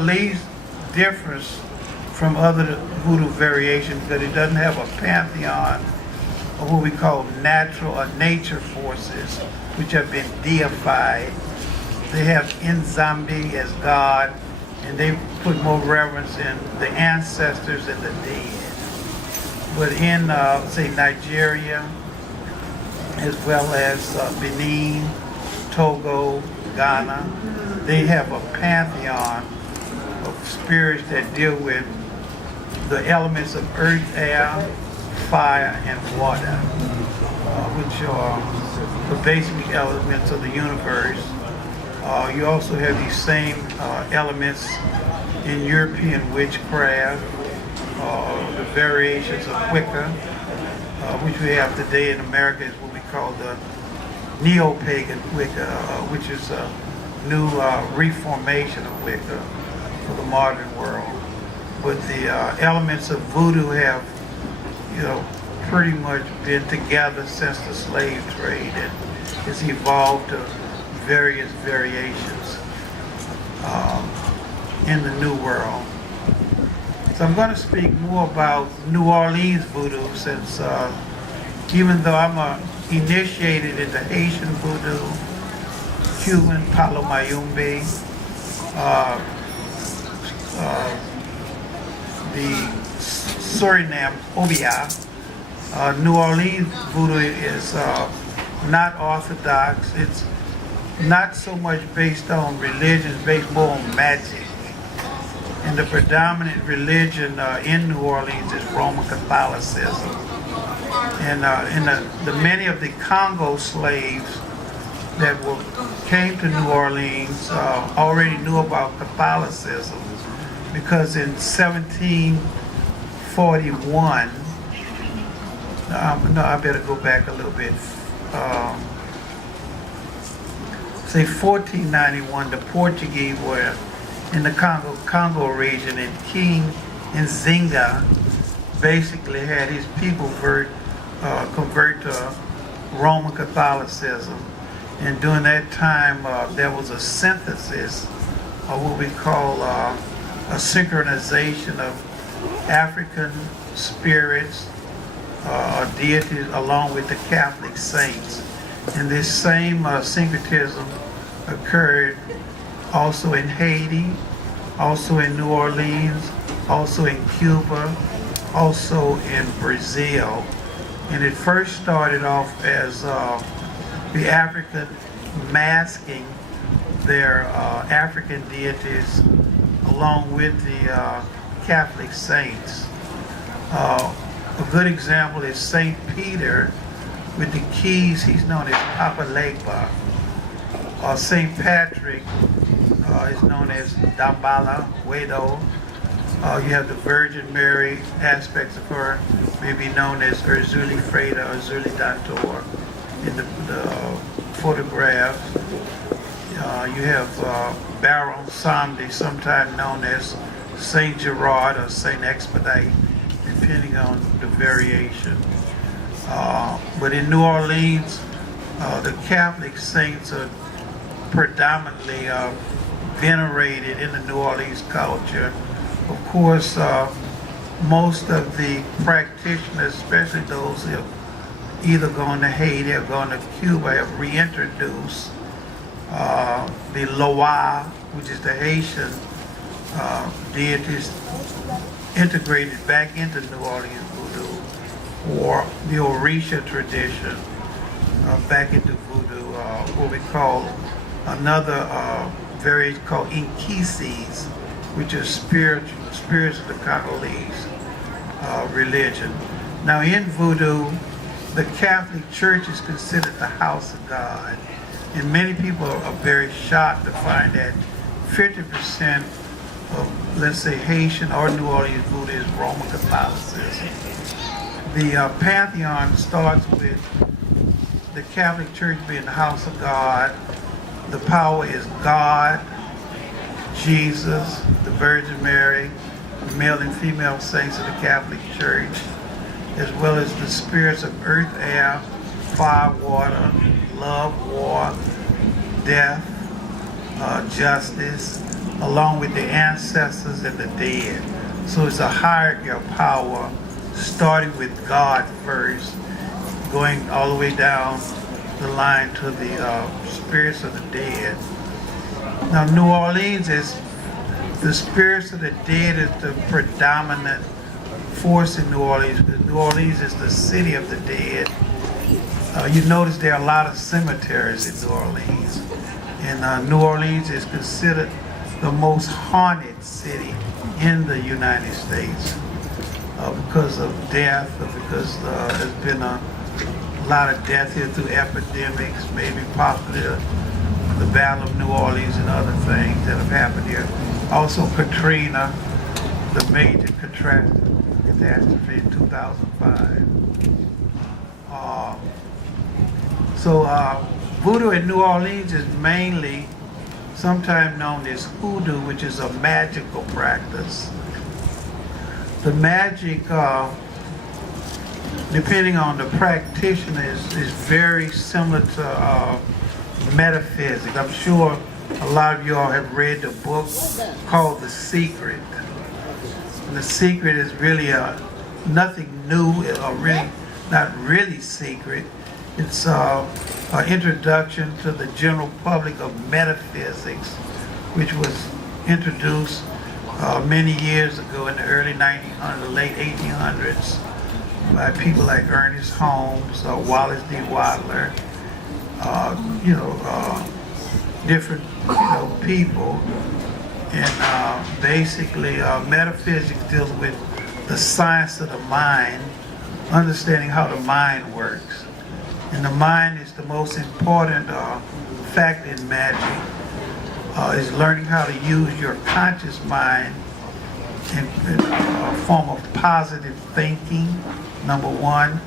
Lee's differs from other voodoo variations because it doesn't have a pantheon of what we call natural or nature forces, which have been deified. They have Nzambi as God, and they put more reverence in the ancestors and the dead. But in, say, Nigeria, as well as Benin, Togo, Ghana, they have a pantheon of spirits that deal with the elements of earth, air, fire, and water, which are the basic elements of the universe. You also have these same elements in European witchcraft, the variations of Wicca, which we have today in America is what we call the neo-pagan Wicca, which is a new reformation of Wicca for the modern world. But the elements of voodoo have, pretty much been together since the slave trade, and it's evolved to various variations in the New World. So I'm going to speak more about New Orleans voodoo, since even though I'm initiated into Haitian voodoo, Cuban Palo Mayumbe, the Suriname Obia, New Orleans voodoo is not orthodox. It's not so much based on religion, it's based more on magic. And the predominant religion in New Orleans is Roman Catholicism. And the many of the Congo slaves that came to New Orleans already knew about Catholicism, because in 1741, no, I better go back a little bit. Say 1491, the Portuguese were in the Congo region, and King Nzinga basically had his people convert to Roman Catholicism. And during that time, there was a synthesis of what we call a synchronization of African spirits or deities along with the Catholic saints. And this same syncretism occurred also in Haiti, also in New Orleans, also in Cuba, also in Brazil. And it first started off as the African masking their African deities along with the Catholic saints. A good example is Saint Peter with the keys. He's known as Papa Legba. Saint Patrick is known as Dambala Wedo. You have the Virgin Mary aspects of her, maybe known as Urzuli Freda or Urzuli Dantor in the photographs. You have Baron Samedi, sometimes known as Saint Gerard or Saint Expedite, depending on the variation. But in New Orleans, the Catholic saints are predominantly venerated in the New Orleans culture. Of course, most of the practitioners, especially those who have either gone to Haiti or gone to Cuba, have reintroduced the Loa, which is the Haitian deities, integrated back into New Orleans voodoo, or the Orisha tradition back into voodoo, what we call another variation called Inkisis, which is spirits of the Congolese religion. Now in voodoo, the Catholic Church is considered the house of God. And many people are very shocked to find that 50% of, let's say, Haitian or New Orleans voodoo is Roman Catholicism. The pantheon starts with the Catholic Church being the house of God. The power is God, Jesus, the Virgin Mary, the male and female saints of the Catholic Church, as well as the spirits of earth, air, fire, water, love, war, death, justice, along with the ancestors and the dead. So it's a hierarchy of power, starting with God first, going all the way down the line to the spirits of the dead. Now, New Orleans is, the spirits of the dead is the predominant force in New Orleans, because New Orleans is the city of the dead. You notice there are a lot of cemeteries in New Orleans. And New Orleans is considered the most haunted city in the United States because of death, or because there's been a lot of death here through epidemics, maybe possibly the Battle of New Orleans and other things that have happened here. Also Katrina, the major catastrophe in 2005. Voodoo in New Orleans is mainly sometimes known as hoodoo, which is a magical practice. The magic, depending on the practitioner, is very similar to metaphysics. I'm sure a lot of you all have read the book called The Secret. And The Secret is really nothing new, or really not really secret. It's an introduction to the general public of metaphysics, which was introduced many years ago in the early 1900s, late 1800s, by people like Ernest Holmes, Wallace D. Wadler, different people. And basically, metaphysics deals with the science of the mind, understanding how the mind works. And the mind is the most important fact in magic, is learning how to use your conscious mind in a form of positive thinking, number one,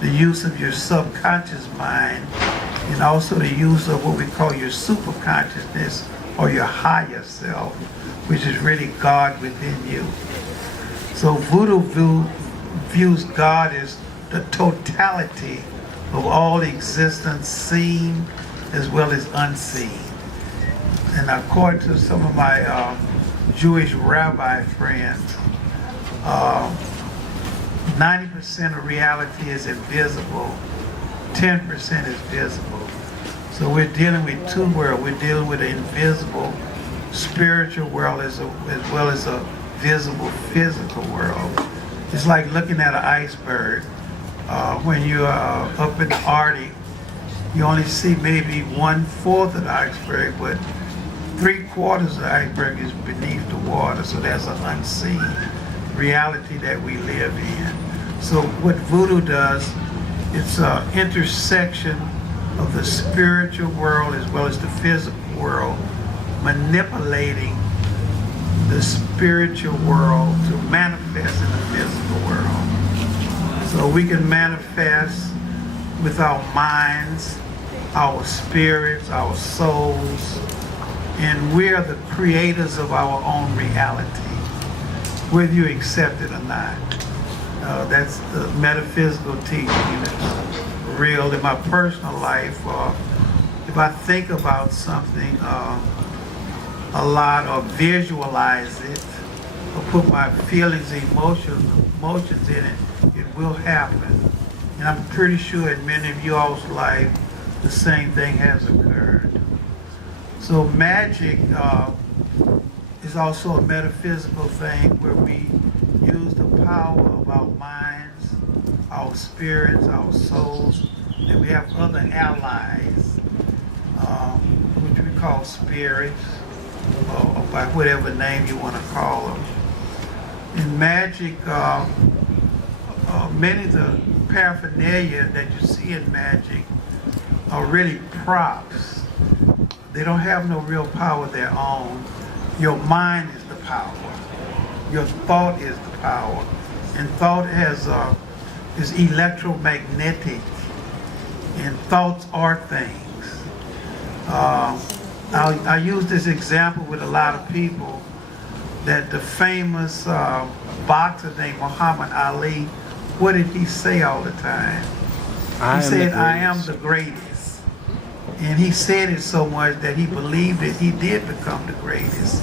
the use of your subconscious mind, and also the use of what we call your superconsciousness, or your higher self, which is really God within you. So Voodoo views God as the totality of all existence, seen as well as unseen. And according to some of my Jewish rabbi friends, 90% of reality is invisible, 10% is visible. So we're dealing with two worlds. We're dealing with an invisible spiritual world as well as a visible physical world. It's like looking at an iceberg. When you're up in the Arctic, you only see maybe 1/4 of the iceberg, but 3/4 of the iceberg is beneath the water. So that's an unseen reality that we live in. So what Voodoo does, it's an intersection of the spiritual world as well as the physical world, manipulating the spiritual world to manifest in the physical world. So we can manifest with our minds, our spirits, our souls, and we are the creators of our own reality, whether you accept it or not. That's the metaphysical teaching that's real in my personal life. If I think about something a lot, or visualize it, or put my feelings, emotions in it, it will happen. And I'm pretty sure in many of y'all's life, the same thing has occurred. So magic is also a metaphysical thing where we use the power of our minds, our spirits, our souls, and we have other allies, which we call spirits, or by whatever name you want to call them. In magic, many of the paraphernalia that you see in magic are really props. They don't have no real power of their own. Your mind is the power. Your thought is the power. And thought is electromagnetic. And thoughts are things. I use this example with a lot of people, that the famous boxer named Muhammad Ali, what did he say all the time? He said, "I am the greatest." And he said it so much that he believed that he did become the greatest.